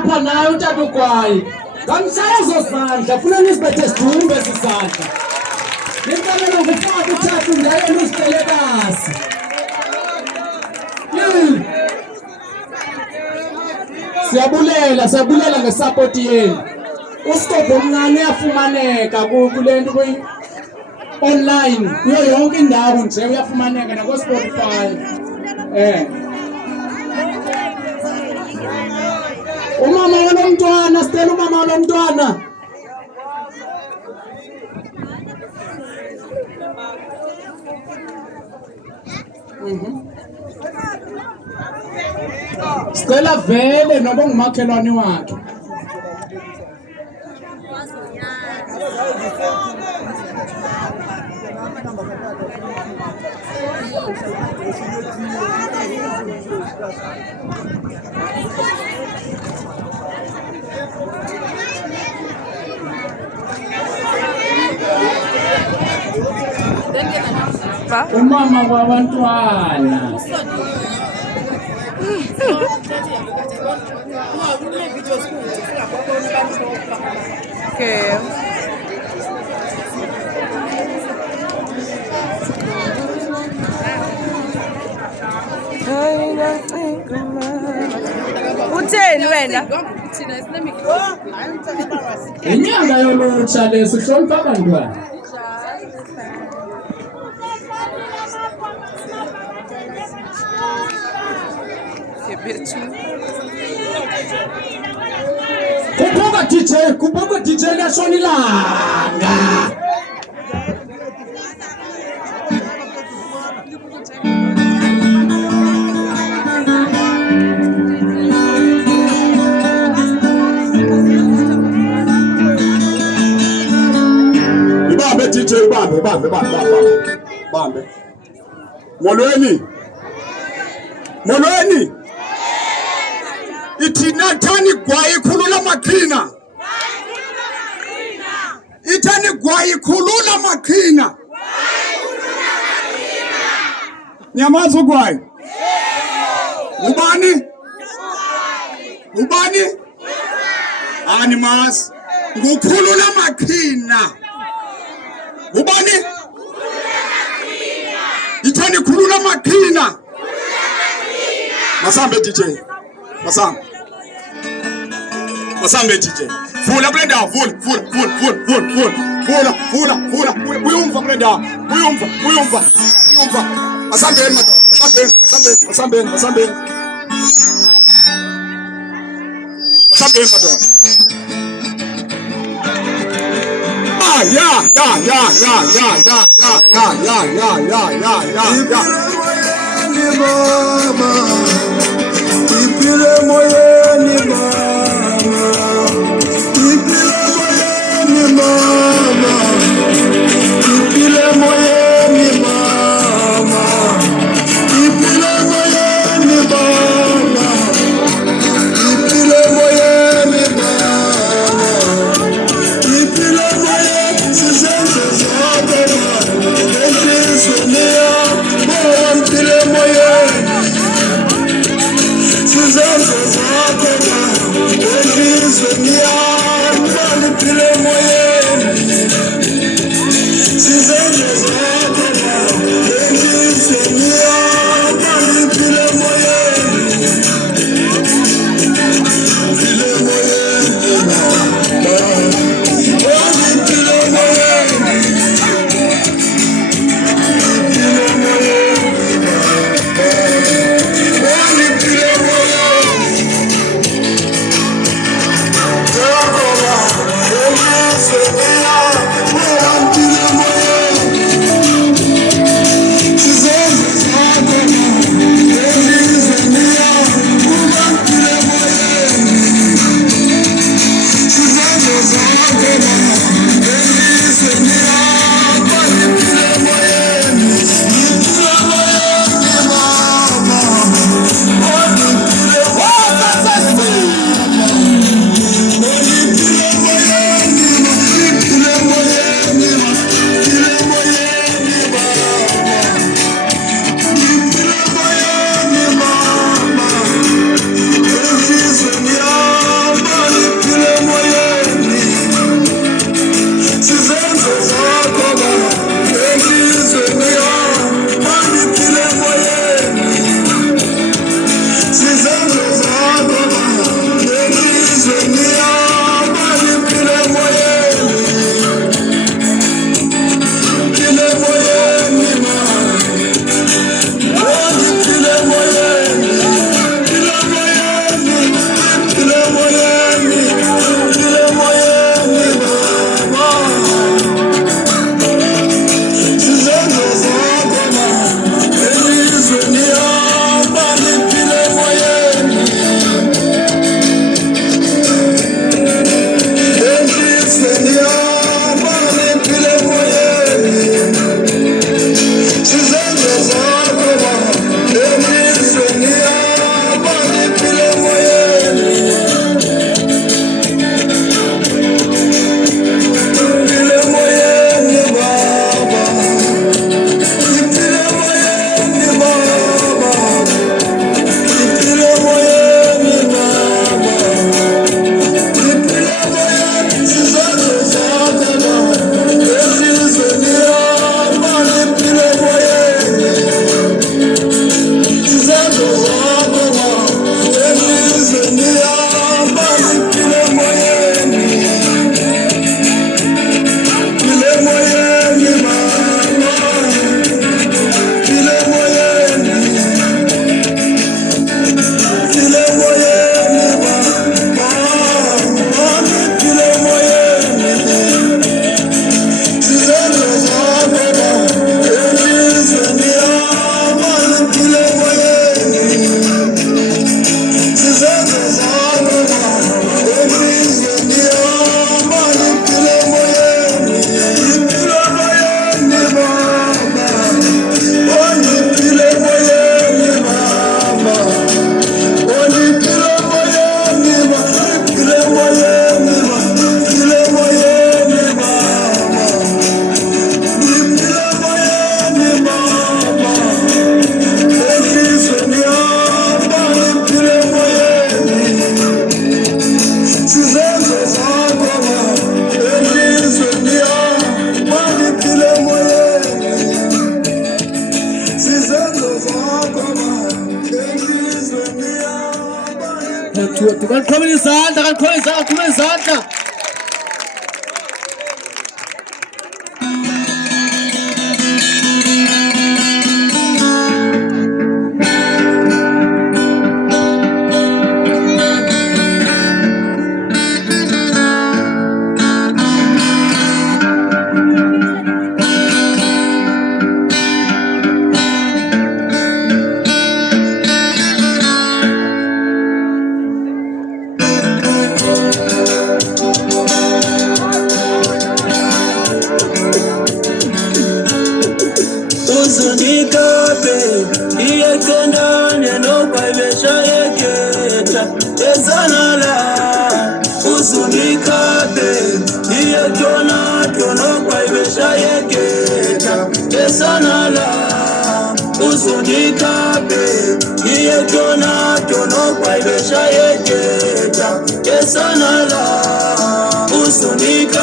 apha naye utata uGwayi. Ngamshaya ezo sandla, funa nisibethe sidumbe esi sandla. Ngicela ngufake uthathu ngayena usitelekasi. Siyabulela ngesupport yenu. UScope omncane uyafumaneka kule nto online kuyo yonke indawo nje uyafumaneka nako Spotify. Umama walomntwana, sicela umama walomntwana. Sicela vele noba ngumakhelwane wakhe. Umama wabantwana. Okay. Utheni wena? Inyanga yolutsha lesi hlonipha abantwana. Kuphuka DJ lashona ilanga. Ibambe DJ, bambe. Molweni. Ithina thani Gwayi khulula maqhina. Ithani Gwayi khulula maqhina. Nyamaza uGwayi. Ubani? Animas. Ngukhulula maqhina. Ubani? Ithani khulula maqhina. Masambe DJ. Masambe DJ. Vula kule ndawo, vula. Uyumva kule ndawo. Uyumva. Masambeni madoda. Masambeni madoda. Ipile moyeni mama, ipile moyeni mama, izandla, kandikhona izandla. Uzunikabe iyekendane nokwayibesha yeketa ezanala. Uzunikabe iyetona nokwayibesha yeketa ezanala. Uzunikabe iyetona nokwayibesha yeketa ezanala. Uzunika